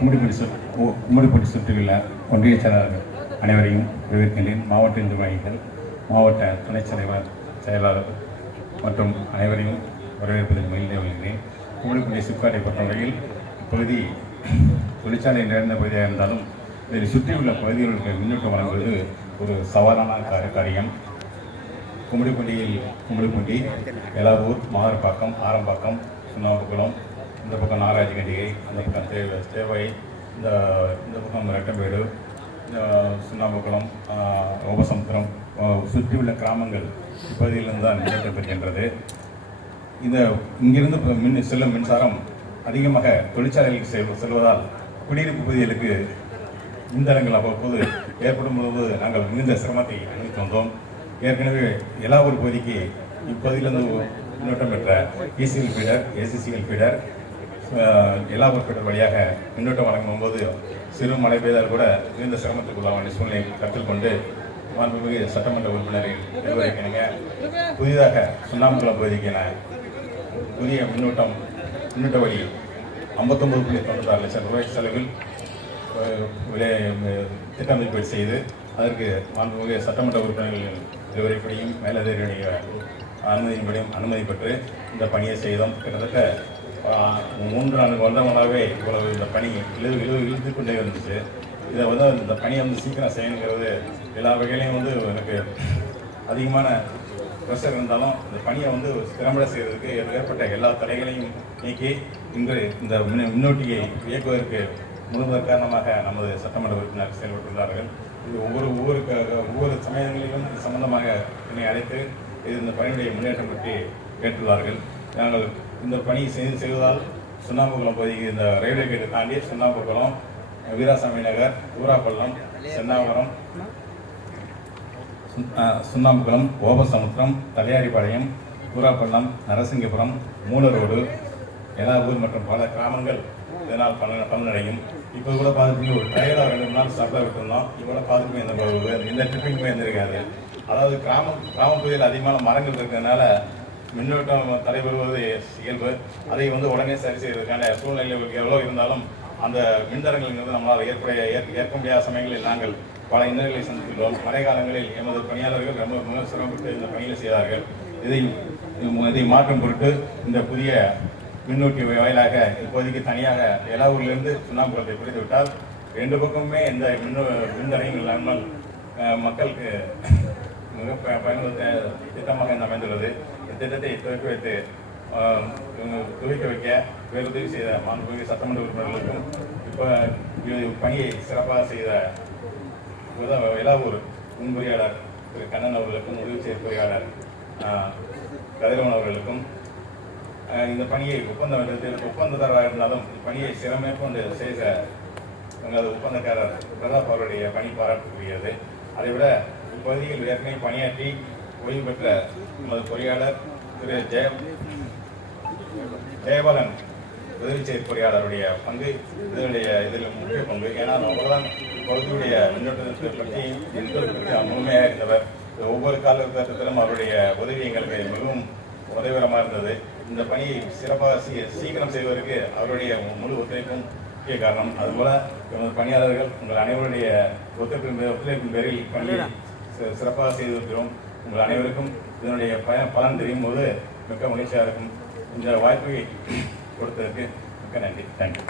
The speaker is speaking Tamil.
கும்மிடிப்பட்டி சுற்றியுள்ள ஒன்றிய செயலாளர்கள் அனைவரையும் வரவேற்கின்றேன். மாவட்ட நிர்வாகிகள், மாவட்ட துணைச் செயலாளர் மற்றும் அனைவரையும் வரவேற்பதில் மகிழ்ச்சி கொள்கிறேன். கும்மிடிப்பட்டி சிப்காட்டை பொறுத்தவரையில் இப்பகுதி தொழிற்சாலை நிறைந்த பகுதியாக இருந்தாலும் இதில் சுற்றியுள்ள பகுதிகளுக்கு முன்னேற்றம் வழங்குவது ஒரு சவாலான காரியம். கும்மிடிப்பட்டி, எலாவூர், மாதர்பாக்கம், ஆரம்பாக்கம், சுண்ணாம்புக்குளம், இந்த பக்கம் நாராஜ் கண்டிகை, அந்த பக்கம் தேவை, இந்த பக்கம் ரெட்டம்பேடு, சுண்ணாம்புக்குளம், ஓபசமுத்திரம் சுற்றியுள்ள கிராமங்கள் இப்பகுதியிலிருந்து தான் முன்னேற்றம் பெறுகின்றது. இங்கிருந்து செல்லும் மின்சாரம் அதிகமாக தொழிற்சாலைகளுக்கு செல்வதால் குடியிருப்பு பகுதிகளுக்கு மின்தடங்கள் அவ்வப்போது ஏற்படும் போது நாங்கள் மிகுந்த சிரமத்தை அனுபவித்து வந்தோம். ஏற்கனவே எலாவூர் பகுதிக்கு இப்பகுதியிலிருந்து மின்னோட்டம் பெற்ற ECL feeder, ACCL feeder, Elavur feeder வழியாக மின்னோட்டம் வழங்கும் போது சிறு மழை பெய்தால் கூட மிகுந்த சிரமத்துக்குள்ளான சூழ்நிலை கருத்தில் கொண்டு மாண்புமிகு சட்டமன்ற உறுப்பினரின் நிர்வகிக்கணுங்க. புதிதாக சுண்ணாம்புக்குளம் பகுதிக்கு என புதிய மின்னோட்ட வழி 59.96 லட்சம் ரூபாய் செலவில் திட்டமைப்பு செய்து அதற்கு மாண்புமிகு சட்டமன்ற உறுப்பினர்கள் இதுவரைப்படியும் மேலதிகாரிகளுடைய அனுமதியின்படியும் அனுமதி பெற்று இந்த பணியை செய்தோம். கிட்டத்தட்ட 3 வருடங்களாகவே இவ்வளவு இந்த பணி இழுத்து கொண்டே இருந்துச்சு. இதை இந்த பணியை சீக்கிரம் செய்யணுங்கிறது எல்லா வகையிலையும் எனக்கு அதிகமான ப்ரெஷர் இருந்தாலும் இந்த பணியை திறம்பட செய்வதற்கு ஏற்பட்ட எல்லா தடைகளையும் நீக்கி இன்று இந்த முன்னோட்டியை இயக்குவதற்கு முதல் காரணமாக நமது சட்டமன்ற உறுப்பினர் செயல்பட்டுள்ளார்கள். இது ஒவ்வொரு சமயங்களிலும் இது சம்பந்தமாக என்னை அழைத்து இந்த பணியுடைய முன்னேற்றம் பற்றி கேட்டுள்ளார்கள். நாங்கள் இந்த பணி செய்வதால் சுண்ணாம்புக்குளம் பகுதிக்கு இந்த ரயில்வே கேட்டை தாண்டி சுண்ணாம்புக்குளம், வீராசாமி நகர், ஊராப்பள்ளம், சென்னாவரம், சுண்ணாம்புக்குளம், ஓபசமுத்திரம், தலையாரிப்பாளையம், ஊராப்பள்ளம், நரசிங்கபுரம், மூலரோடு, எலாவூர் மற்றும் பல கிராமங்கள் இதனால் பலனடையும். இப்போ கூட பார்த்துட்டு ஒரு டயர்டாக 2 நாள் சப்ளை விட்டுருந்தோம். இப்போ கூட பார்த்துட்டு இந்த ட்ரிப்பிங் இருந்திருக்காது. அதாவது கிராமப்பகுதியில் அதிகமான மரங்கள் இருக்கிறதுனால மின்னோட்டம் தடைபெறுவது இயல்பு. அதை உடனே சரி செய்வதற்கான சூழ்நிலைகள் எவ்வளோ இருந்தாலும் அந்த மின்தடங்கள் நம்மளால் ஏற்க முடியாத சமயங்களில் நாங்கள் பல இன்னல்களை சந்தித்துள்ளோம். மழை காலங்களில் எமது பணியாளர்கள் ரொம்ப சிரமப்பட்டு இந்த பணிகளை செய்தார்கள். இதை மாற்றும் பொருட்டு இந்த புதிய மின்னூட்டி வாயிலாக இப்போதைக்கு தனியாக எலாவூரிலிருந்து சுண்ணாம்புக்குளத்தை பிடித்து விட்டால் 2 பக்கமுமே இந்த மின்தடையும் இல்லாமல் மக்களுக்கு மிக பயனுள்ள திட்டமாக அமைந்துள்ளது. இத்திட்டத்தை துவக்கி வைக்க பேருதவி செய்த மாண்புமிகு சட்டமன்ற உறுப்பினர்களுக்கும் இப்போ பணியை சிறப்பாக செய்த எலாவூர் முன்பொறியாளர் திரு கண்ணன் அவர்களுக்கும், உதவி செயற்பொறியாளர் கதிரவன் அவர்களுக்கும், இந்த பணியை ஒப்பந்ததாரராக இருந்தாலும் பணியை சிறமேற்கொண்டு செய்த எங்களது ஒப்பந்தக்காரர் பிரதாப் அவருடைய பணி பாராட்டுகிறது. அதைவிட இப்பகுதியில் ஏற்கனவே பணியாற்றி ஓய்வு பெற்ற எமது பொறியாளர் திரு ஜெயபாலன் உதவி செயற்பொறியாளருடைய பங்கு இதில் முக்கிய பங்கு. ஏன்னா அவர்தான் பகுதியுடைய மின்னோட்டத்தை பற்றி முழுமையாக இருந்தவர். ஒவ்வொரு காலகட்டத்திலும் அவருடைய உதவி எங்களுக்கு மிகவும் உதவிகரமாக இருந்தது. இந்த பணியை சிறப்பாக சீக்கிரம் செய்வதற்கு அவருடைய முழு ஒத்துழைப்பும் முக்கிய காரணம். அதுபோல எமது பணியாளர்கள் உங்கள் அனைவருடைய ஒத்துழைப்பின் பேரில் பணியை சிறப்பாக செய்து வருகிறோம். உங்கள் அனைவருக்கும் இதனுடைய பலன் தெரியும் போது மிக்க மகிழ்ச்சியாக இருக்கும். இந்த வாய்ப்பை கொடுத்ததற்கு மிக்க நன்றி. தேங்க்யூ.